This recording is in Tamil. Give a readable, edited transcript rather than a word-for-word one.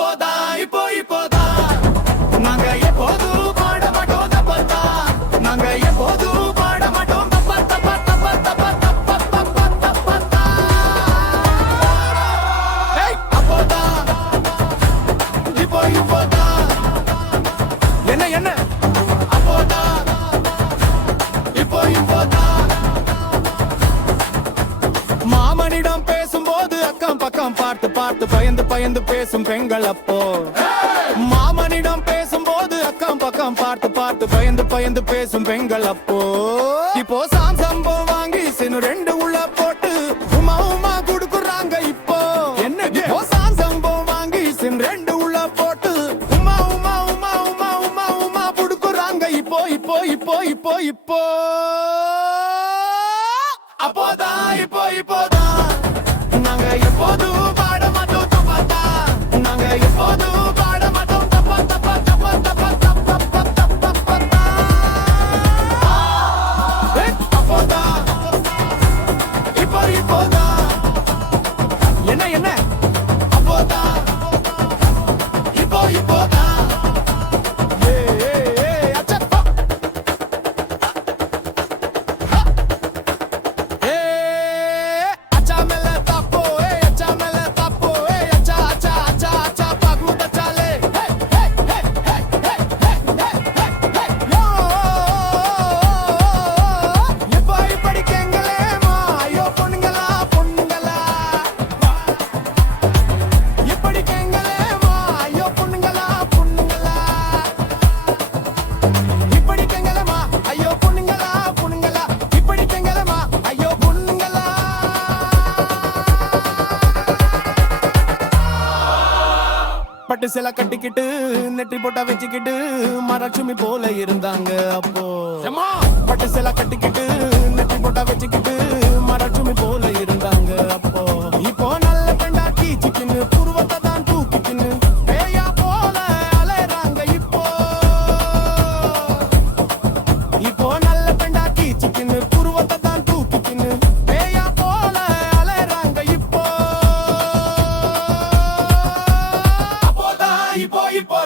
அப்போதான் இப்போதான் நாங்க எப்போதும் பாட மாட்டோம் தப்பா. நாங்க எப்போதும் பாட மாட்டோம் தப்பா தப்பா தப்பா தப்பா தப்பா தப்பா தப்பா. அப்போதான் இப்போதான் என்ன என்ன அப்போதான் இப்போதான் மாமனிடம் பேசும்போது அக்கம் பக்கம் பார்த்து பார்த்து பயந்து பயந்து பேசும் பெண்கள் அப்போ. மாமனிடம் பேசும்போது அக்கம் பக்கம் பார்த்து பார்த்து பயந்து பயந்து பேசும் பெண்கள் அப்போ. இப்போ சாம்சம்பம் வாங்கி சின்ன ரெண்டு உள்ள போட்டு உமா உமா குடுக்குறாங்க இப்போ. என்ன இப்போ சாம்சம்பம் வாங்கி சின்ன ரெண்டு உள்ள போட்டு உமா உமா உமா உமா உமா உமா குடுக்குறாங்க இப்போ இப்போ இப்போ இப்போ இப்போ. அப்போதான் இப்போதான் நாங்க எப்போதும் பாட மாட்டோம் தப்பா. நாங்க எப்போதும் பாட மாட்டோம் தப்பா தப்பா தப்பா தப்பா தப்பா தப்பா தப்பா. அப்போதான் இப்போதான் என்ன என்ன அப்போதான் இப்போதான் பட்டு சில கட்டிக்கிட்டு நெற்றி போட்டா வச்சுக்கிட்டு மரட்சுமி போல இருந்தாங்க அப்போ. பட்டு சில கட்டிக்கிட்டு நெற்றி போட்டா வச்சுக்கிட்டு மரட்சுமி போல இருந்தாங்க அப்போ. இப்போ நல்ல பெண்டா கீச்சிக்கின்னு புருவத்தை தான் தூக்கிக்கின்னு பேயா போல அலையறாங்க இப்போ. இப்போ நல்ல பெண்டா கீச்சிக்கின்னு புருவத்தை தான் தூக்கிக்கின்னு பேயா போல அலையறாங்க இப்போ. இப்போ